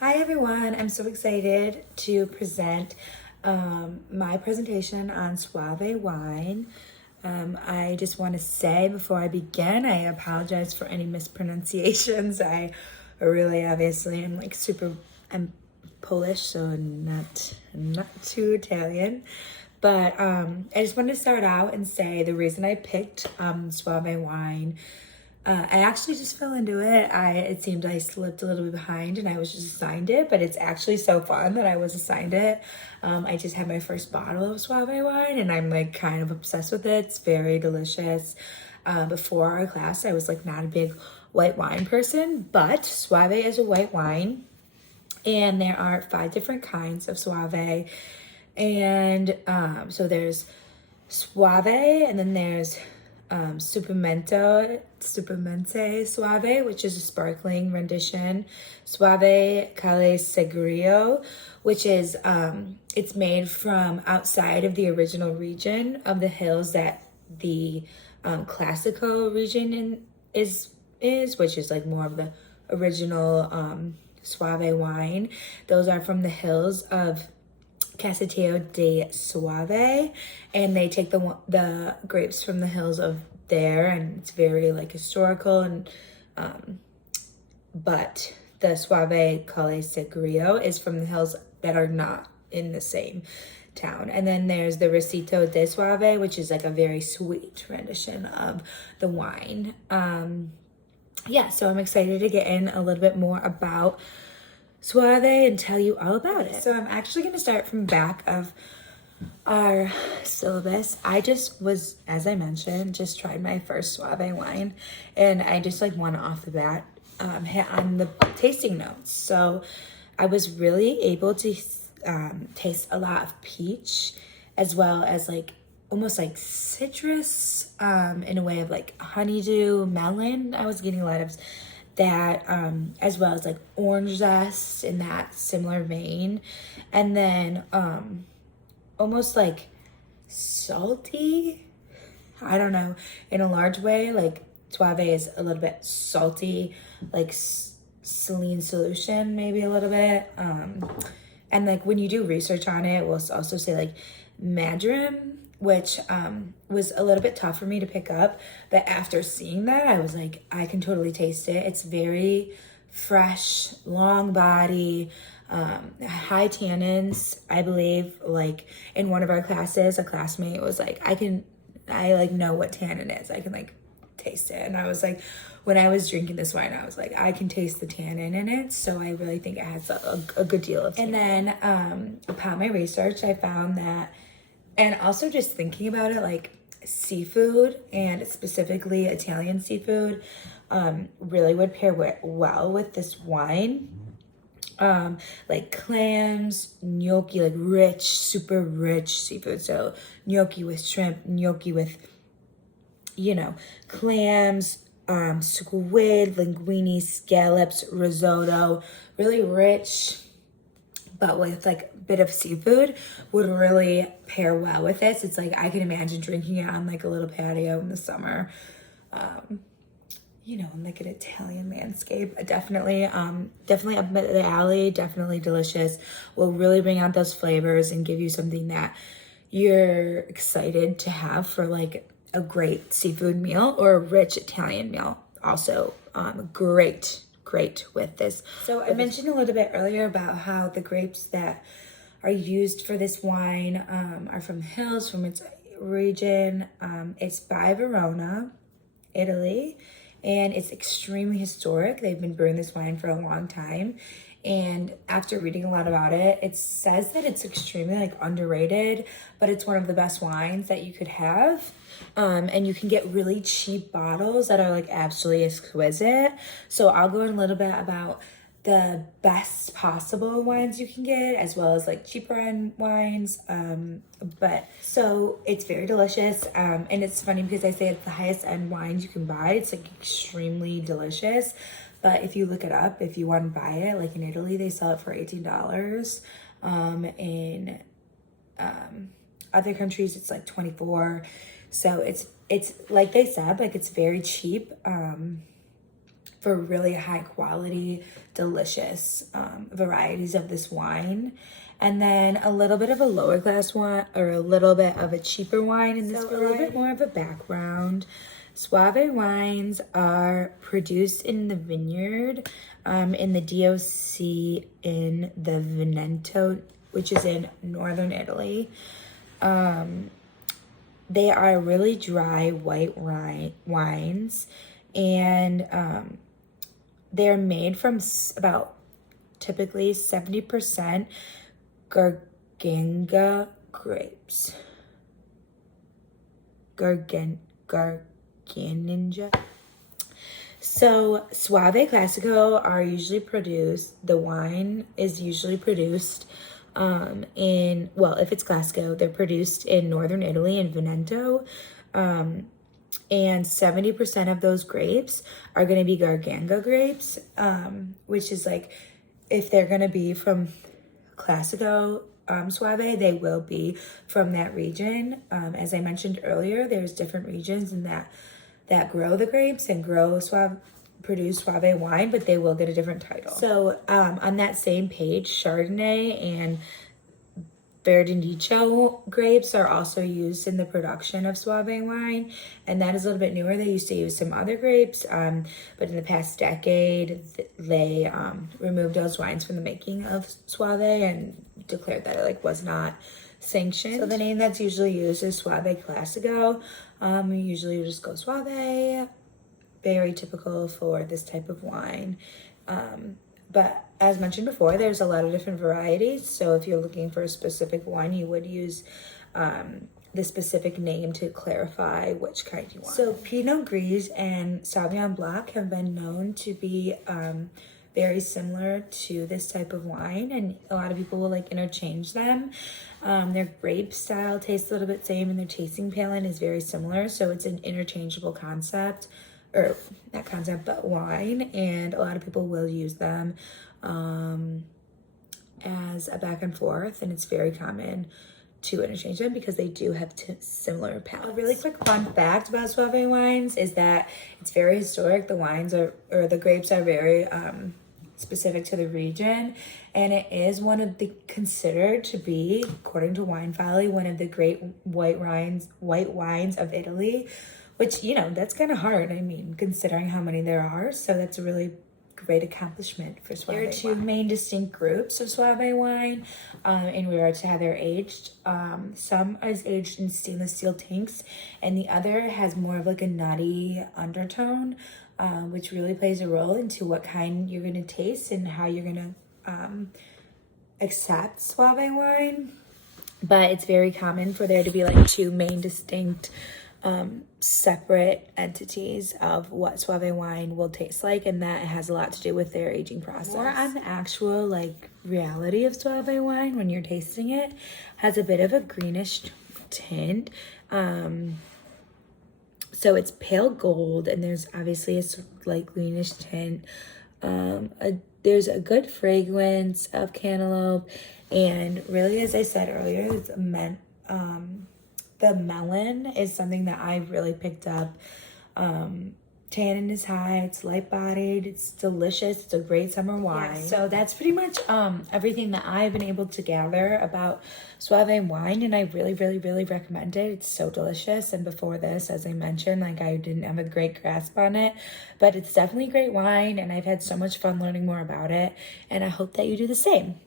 Hi everyone, I'm so excited to present my presentation on Soave Wine. I just want to say before I begin, I apologize for any mispronunciations. I really obviously am I'm Polish, so not too Italian. But I just wanted to start out and say the reason I picked Soave Wine. I actually just fell into it. It seemed I slipped a little bit behind and I was just assigned it, but it's actually so fun that I was assigned it. I just had my first bottle of Soave wine and I'm like kind of obsessed with it. It's very delicious. Before our class, I was like not a big white wine person, but Soave is a white wine and there are 5 different kinds of Soave. And so there's Suave, and then there's Supimento, Supamente Suave, which is a sparkling rendition. Suave Cale Segrio, which is, it's made from outside of the original region of the hills that the Classico region is, which is like more of the original Suave wine. Those are from the hills of Castillo de Suave, and they take the grapes from the hills of there, and it's very like historical and but the Suave Cale Segrio is from the hills that are not in the same town. And then there's the Recito de Suave, which is like a very sweet rendition of the wine. Yeah, so I'm excited to get in a little bit more about Soave and tell you all about it. So I'm actually going to start from back of our syllabus. I just was, as I mentioned, just tried my first Soave wine, and I just like went off the bat, hit on the tasting notes. So I was really able to taste a lot of peach, as well as like almost like citrus, in a way of like honeydew, melon. I was getting a lot of that, as well as like orange zest in that similar vein. And then almost like salty, I don't know, in a large way. Like Suave is a little bit salty, like saline solution, maybe a little bit. And like when you do research on it, we'll also say like marjoram, which was a little bit tough for me to pick up. But after seeing that, I was like, I can totally taste it. It's very fresh, long body, high tannins. I believe like in one of our classes, a classmate was like, I like know what tannin is. I can like taste it. And I was like, when I was drinking this wine, I was like, I can taste the tannin in it. So I really think it has a good deal of tannin. And then upon my research, I found that, and also just thinking about it, like seafood, and specifically Italian seafood, really would pair well with this wine. Like clams, gnocchi, like rich, super rich seafood. So gnocchi with shrimp, gnocchi with, clams, squid, linguine, scallops, risotto, really rich, but with like a bit of seafood would really pair well with this. It's like I can imagine drinking it on like a little patio in the summer, in like an Italian landscape. Definitely up the alley, definitely delicious. Will really bring out those flavors and give you something that you're excited to have for like a great seafood meal or a rich Italian meal. Also, great with this. So I mentioned a little bit earlier about how the grapes that are used for this wine are from hills, from its region. It's by Verona, Italy, and it's extremely historic. They've been brewing this wine for a long time. And after reading a lot about it, it says that it's extremely like underrated, but it's one of the best wines that you could have. And you can get really cheap bottles that are like absolutely exquisite. So I'll go in a little bit about the best possible wines you can get, as well as like cheaper end wines. But so it's very delicious. And it's funny because I say it's the highest end wine you can buy. It's like extremely delicious. But if you look it up, if you want to buy it, like in Italy, they sell it for $18. In other countries, it's like $24. So it's like they said, like it's very cheap for really high quality, delicious varieties of this wine. And then a little bit of a lower class wine, or a little bit of a cheaper wine in this variety. A little bit more of a background. Soave Wines are produced in the vineyard in the DOC in the Veneto, which is in northern Italy. They are really dry white wines, and they're made from about typically 70% Garganga grapes. Garganija. So Soave Classico are usually produced, the wine is usually produced in, well, if it's Classico, they're produced in northern Italy in Veneto. And 70% of those grapes are going to be Garganga grapes, which is like, if they're going to be from Classico Soave, they will be from that region. As I mentioned earlier, there's different regions in that grow the grapes and produce Soave wine, but they will get a different title. So on that same page, Chardonnay and Verdinicho grapes are also used in the production of Soave wine, and that is a little bit newer. They used to use some other grapes, but in the past decade, they removed those wines from the making of Soave and declared that it was not sanctioned. So the name that's usually used is Soave Classico. Usually you just go Soave, very typical for this type of wine. But as mentioned before, there's a lot of different varieties. So if you're looking for a specific one, you would use the specific name to clarify which kind you want. So Pinot Gris and Sauvignon Blanc have been known to be very similar to this type of wine, and a lot of people will interchange them. Their grape style tastes a little bit same, and their tasting palette is very similar. So it's an interchangeable concept, or not concept, but wine, and a lot of people will use them as a back and forth, and it's very common to interchange them because they do have similar palates. A really quick fun fact about Soave wines is that it's very historic. The wines are, or the grapes are very specific to the region, and it is one of the considered to be, according to Wine Folly, one of the great white wines of Italy, which, that's kind of hard, considering how many there are. So that's a really great accomplishment for Soave. There are two main distinct groups of Soave wine in regards to how they're aged. Some is aged in stainless steel tanks, and the other has more of a nutty undertone, which really plays a role into what kind you're going to taste and how you're going to accept Soave wine. But it's very common for there to be two main distinct separate entities of what Soave wine will taste like, and that has a lot to do with their aging process. More on the actual reality of Soave wine when you're tasting it, has a bit of a greenish tint. So it's pale gold, and there's obviously a slight greenish tint. There's a good fragrance of cantaloupe, and really, as I said earlier, it's the melon is something that I really picked up. Tannin is high, it's light-bodied, it's delicious, it's a great summer wine. Yeah, so that's pretty much everything that I've been able to gather about Soave wine, and I really, really, really recommend it. It's so delicious, and before this, as I mentioned, I didn't have a great grasp on it, but it's definitely great wine, and I've had so much fun learning more about it, and I hope that you do the same.